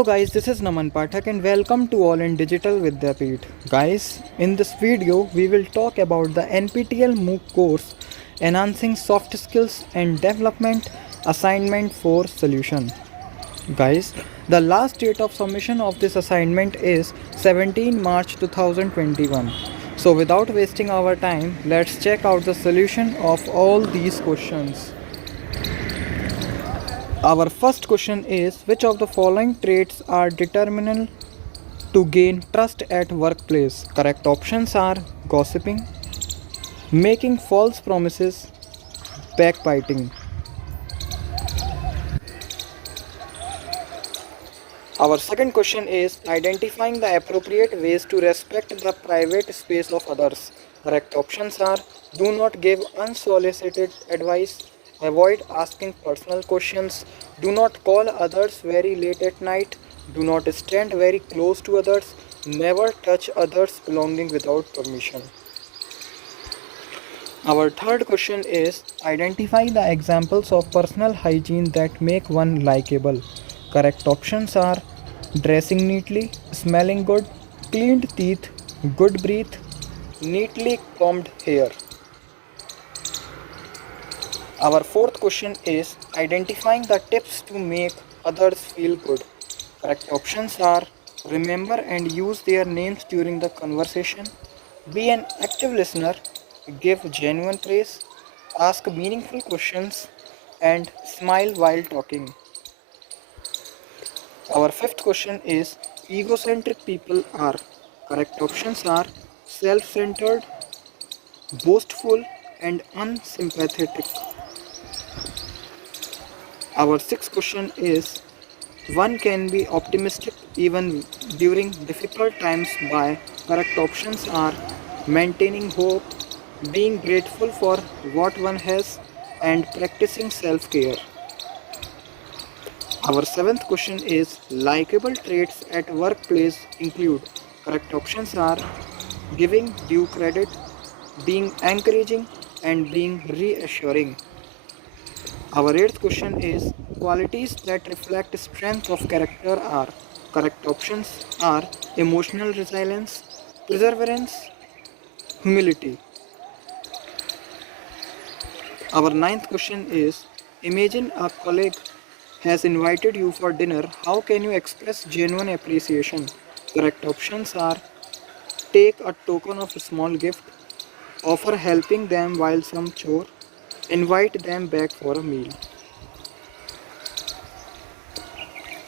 Hello guys, this is Naman Pathak and welcome to All in Digital Vidyapeeth. Guys, in this video we will talk about the NPTEL MOOC course Enhancing Soft Skills and Development Assignment for Solution. Guys, the last date of submission of this assignment is 17 March 2021. So without wasting our time, let's check out the solution of all these questions. Our first question is, which of the following traits are determinant to gain trust at workplace? Correct options are gossiping, making false promises, backbiting. Our second question is, identifying the appropriate ways to respect the private space of others. Correct options are, do not give unsolicited advice, avoid asking personal questions, do not call others very late at night, do not stand very close to others, never touch others' belongings without permission. Our third question is, identify the examples of personal hygiene that make one likable. Correct options are dressing neatly, smelling good, cleaned teeth, good breath, neatly combed hair. Our fourth question is, identifying the tips to make others feel good. Correct options are remember and use their names during the conversation, be an active listener, give genuine praise, ask meaningful questions, and smile while talking. Our fifth question is, egocentric people are. Correct options are self centered, boastful, and unsympathetic. Our sixth question is, one can be optimistic even during difficult times by. Correct options are maintaining hope, being grateful for what one has, and practicing self care. Our seventh question is, likable traits at workplace include. Correct options are giving due credit, being encouraging, and being reassuring. Our eighth question is, qualities that reflect strength of character are. Correct options are emotional resilience, perseverance, humility. Our ninth question is, imagine a colleague has invited you for dinner. How can you express genuine appreciation? Correct options are take a token of a small gift, offer helping them while some chore, invite them back for a meal.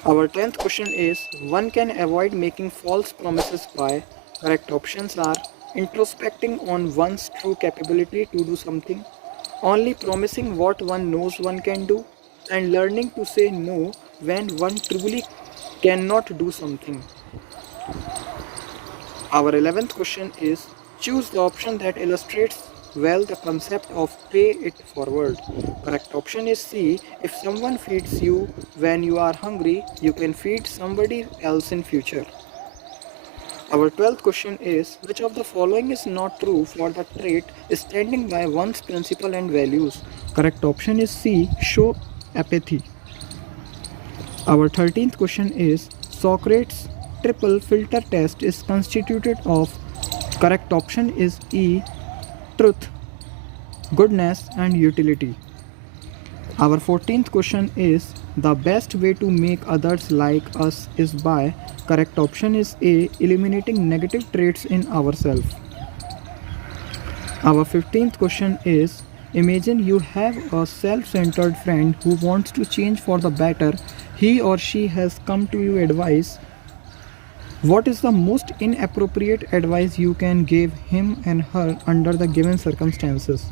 Our 10th question is, one can avoid making false promises by. Correct options are introspecting on one's true capability to do something, only promising what one knows one can do, and learning to say no when one truly cannot do something. Our 11th question is, choose the option that illustrates well the concept of pay it forward. Correct option is C. If someone feeds you when you are hungry, you can feed somebody else in future. Our 12th question is, which of the following is not true for the trait standing by one's principle and values? Correct option is C. Show apathy. Our 13th question is, Socrates' triple filter test is constituted of. Correct option is E. Truth, goodness, and utility. Our 14th question is, the best way to make others like us is by. Correct option is A. Eliminating negative traits in ourselves. Our 15th question is, imagine you have a self-centered friend who wants to change for the better. He or she has come to you advice. What is the most inappropriate advice you can give him and her under the given circumstances?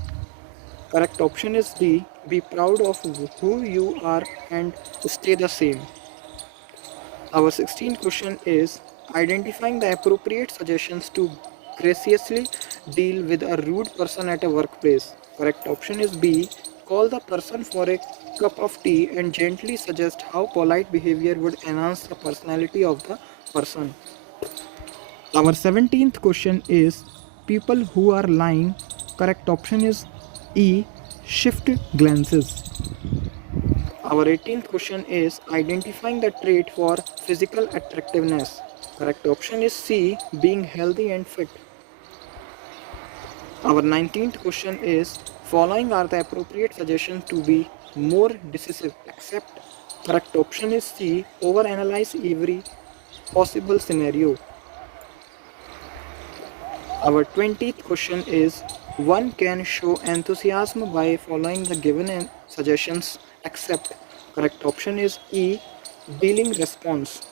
Correct option is D. Be proud of who you are and stay the same. Our 16th question is, identifying the appropriate suggestions to graciously deal with a rude person at a workplace. Correct option is B. Call the person for a cup of tea and gently suggest how polite behavior would enhance the personality of the person. Our 17th question is, people who are lying. Correct option is E. Shift glances. Our 18th question is identifying the trait for physical attractiveness. Correct option is C, being healthy and fit. Our 19th question is following are the appropriate suggestions to be more decisive. Accept. Correct option is C, overanalyze every possible scenario. Our 20th question is one can show enthusiasm by following the given suggestions. Accept. Correct option is E, dealing response.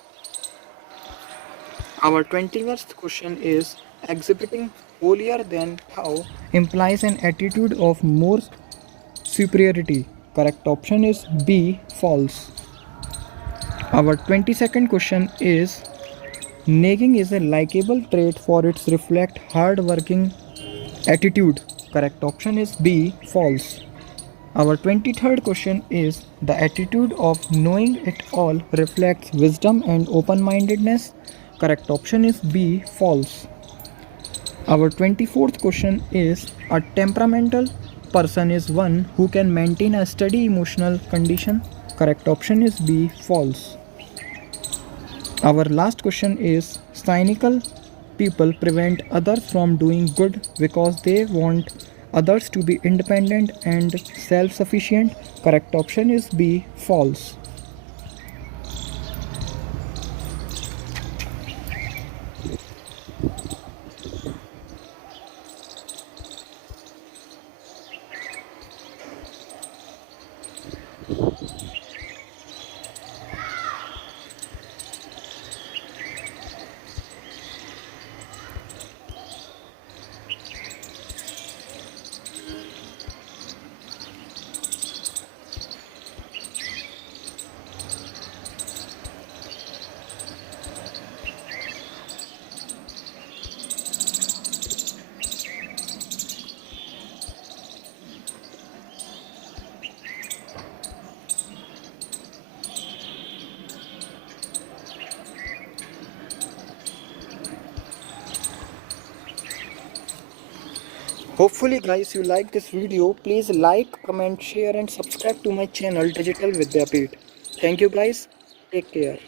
Our 21st question is exhibiting holier than thou implies an attitude of more superiority. Correct option is B, false. Our 22nd question is nagging is a likable trait for its reflect hard working attitude. Correct option is B, false. Our 23rd question is the attitude of knowing it all reflects wisdom and open mindedness. Correct option is B, false. Our 24th question is a temperamental person is one who can maintain a steady emotional condition. Correct option is B, false. Our last question is cynical people prevent others from doing good because they want others to be independent and self sufficient. Correct option is B, false. Hopefully guys you like this video. Please like, comment, share and subscribe to my channel Digital Vidyapeeth. Thank you guys. Take care.